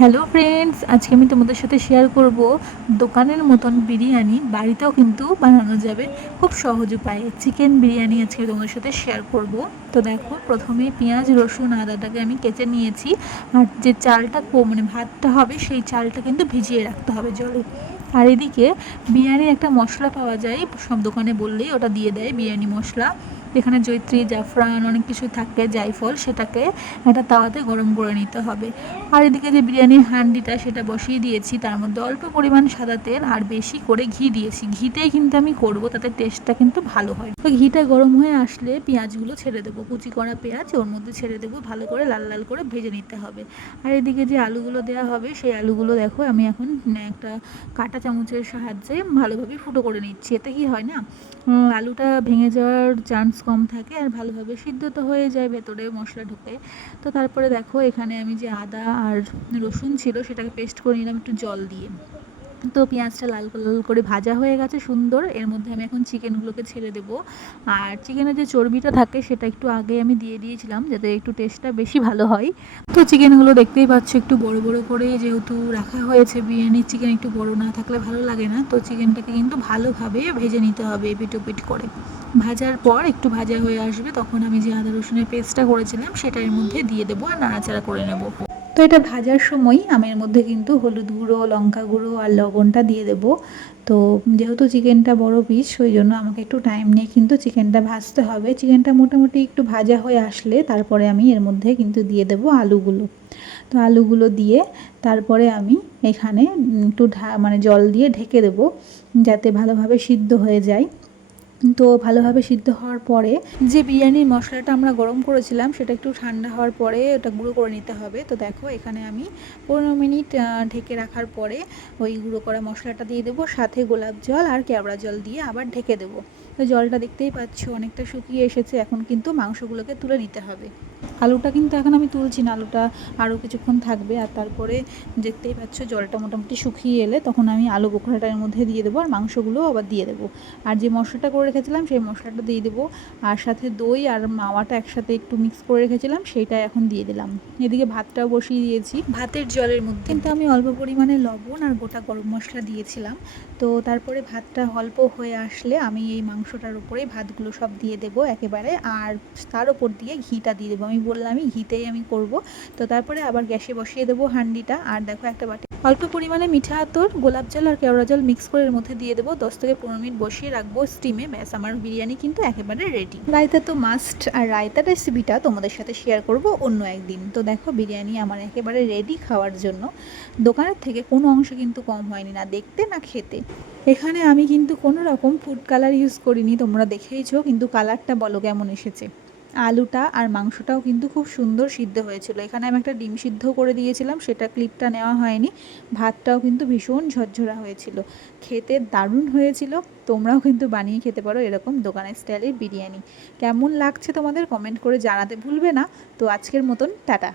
Hello friends আজকে আমি তোমাদের সাথে শেয়ার করব দোকানের মতন বিরিয়ানি। বাড়িতেও কিন্তু বানানো যাবে। খুব সহজ উপায়ে চিকেন বিরিয়ানি আজকে তোমাদের সাথে শেয়ার করব। তো দেখো, প্রথমে পেঁয়াজ, রসুন, আদাটাকে আমি কেচে নিয়েছি। আর যে চালটা মানে ভাতটা হবে, সেই চালটা কিন্তু ভিজিয়ে রাখতে হবে জলে। আর এদিকে বিরিয়ানির একটা মশলা পাওয়া যায়, সব দোকানে বললেই ওটা দিয়ে দেয় বিরিয়ানি মশলা। যেখানে জৈত্রী জাফরান অনেক কিছু থাকে জায়ফল সেটাকে একটা তাওয়াতে গরম করে নিতে হবে। আর এদিকে যে বিরিয়ানির হান্ডিটা সেটা বসিয়ে দিয়েছি, তার মধ্যে অল্প পরিমাণ সাদা তেল আর বেশি করে ঘি দিয়েছি। ঘিতেই কিন্তু আমি করব, তাতে টেস্টটা কিন্তু ভালো হয়। তো ঘিটা গরম হয়ে আসলে পেঁয়াজগুলো ছেড়ে দেবো। কুচি করা পেঁয়াজ ওর মধ্যে ছেড়ে দেবো, ভালো করে লাল লাল করে ভেজে নিতে হবে। আর এদিকে যে আলুগুলো দেওয়া হবে, সেই আলুগুলো দেখো, আমি এখন একটা কাঁটা চামচের সাহায্যে ভালোভাবে ফুটো করে নিচ্ছি। এতে কি হয় না আলুটা ভেঙে যাওয়ার চান্স কম থাকে আর ভালোভাবে সিদ্ধ তো হয়ে যায় ভেতরে মশলা ঢুকে। তো তারপরে দেখো এখানে আমি যে আদা আর রসুন ছিল সেটাকে পেস্ট করে নিলাম একটু জল দিয়ে। তো পেঁয়াজটা লাল লাল করে ভাজা হয়ে গেছে, সুন্দর। এর মধ্যে আমি এখন চিকেনগুলোকে ছেড়ে দেবো। আর চিকেনের যে চর্বিটা থাকে, সেটা একটু আগে আমি দিয়ে দিয়েছিলাম যাতে একটু টেস্টটা বেশি ভালো হয়। তো চিকেনগুলো দেখতেই পাচ্ছ, একটু বড় বড় করে যেহেতু রাখা হয়েছে বিরিয়ানির চিকেন একটু বড় না থাকলে ভালো লাগে না। তো চিকেনটাকে কিন্তু ভালোভাবে ভেজে নিতে হবে এপিট ওপিট করে। ভাজার পর একটু ভাজা হয়ে আসবে, তখন আমি যে আদা রসুনের পেস্টটা করেছিলাম, সেটা এর মধ্যে দিয়ে দেবো আর নাড়াচাড়া করে নেব। তো এটা ভাজার সময় আমি এর মধ্যে কিন্তু হলুদ গুঁড়ো, লঙ্কা গুঁড়ো আর লবণটা দিয়ে দেবো। তো যেহেতু চিকেনটা বড় পিস ওই জন্য আমাকে একটু টাইম নিয়ে কিন্তু চিকেনটা ভাজতে হবে। চিকেনটা মোটামুটি একটু ভাজা হয়ে আসলে তারপরে আমি এর মধ্যে কিন্তু দিয়ে দেবো আলুগুলো। তো আলুগুলো দিয়ে তারপরে আমি এখানে একটু মানে জল দিয়ে ঢেকে দেবো, যাতে ভালোভাবে সিদ্ধ হয়ে যায়। তো ভালোভাবে সিদ্ধ হওয়ার পরে যে বিরিয়ানির মশলাটা আমরা গরম করেছিলাম, সেটা একটু ঠান্ডা হওয়ার পরে ওটা গুঁড়ো করে নিতে হবে। তো দেখো, এখানে আমি পনেরো মিনিট ঢেকে রাখার পরে ওই গুঁড়ো করা মশলাটা দিয়ে দেবো, সাথে গোলাপ জল আর কেওড়া জল দিয়ে আবার ঢেকে দেবো। তো জলটা দেখতেই পাচ্ছ, অনেকটা শুকিয়ে এসেছে, এখন কিন্তু মাংসগুলোকে তুলে নিতে হবে। আলুটা কিন্তু এখন আমি তুলছি না আলুটা আরও কিছুক্ষণ থাকবে আর তারপরে দেখতেই পাচ্ছ জলটা মোটামুটি শুকিয়ে এলে তখন আমি আলু বোখরাটা এর মধ্যে দিয়ে দেবো আর মাংসগুলোও আবার দিয়ে দেবো। আর যে মশলাটা করে রেখেছিলাম সেই মশলাটা দিয়ে দেবো আর সাথে দই আর মাওয়াটা একসাথে একটু মিক্স করে রেখেছিলাম সেইটা এখন দিয়ে দিলাম। এদিকে ভাতটাও বসিয়ে দিয়েছি। ভাতের জলের মধ্যে। কিন্তু আমি অল্প পরিমাণে লবণ আর গোটা গরম মশলা দিয়েছিলাম। তো তারপরে ভাতটা অল্প হয়ে আসলে আমি এই মাংসটার উপরে ভাতগুলো সব দিয়ে দেবো একেবারে। আর তার উপর দিয়ে ঘিটা দিয়ে দেবো। আমি বললামই ঘিতেই আমি করব। তো তারপরে আবার গ্যাসে বসিয়ে দেবো হান্ডিটা। আর দেখো একটা বাটি অল্প পরিমাণে মিঠা আতর, গোলাপ জল আর কেওড়া জল মিক্স করে এর মধ্যে দিয়ে দেবো। দশ থেকে পনেরো মিনিট বসিয়ে রাখব স্টিমে ব্যাস, আমার বিরিয়ানি কিন্তু একেবারে রেডি রায়তা তো মাস্ট আর রায়তা রেসিপিটা তোমাদের সাথে শেয়ার করব অন্য একদিন। তো দেখো, বিরিয়ানি আমার একেবারে রেডি খাওয়ার জন্য। দোকানের থেকে কোনো অংশ কিন্তু কম হয়নি না, দেখতে না খেতে। এখানে আমি কিন্তু কোনো রকম ফুড কালার ইউজ করিনি, তোমরা দেখেইছো, কিন্তু কালারটা বলো কেমন এসেছে। আলুটা আর মাংসটাও কিন্তু খুব সুন্দর সিদ্ধ হয়েছিল। এখানে আমি একটা ডিম সিদ্ধ করে দিয়েছিলাম, সেটা ক্লিপটা নেওয়া হয়নি। ভাতটাও কিন্তু ভীষণ ঝরঝরা হয়েছিল। খেতে দারুণ হয়েছিল, তোমরাও কিন্তু বানিয়ে খেতে পারো এরকম দোকানের স্টাইলের বিরিয়ানি। কেমন লাগছে তোমাদের কমেন্ট করে জানাতে ভুলবে না। তো আজকের মতন, টাটা।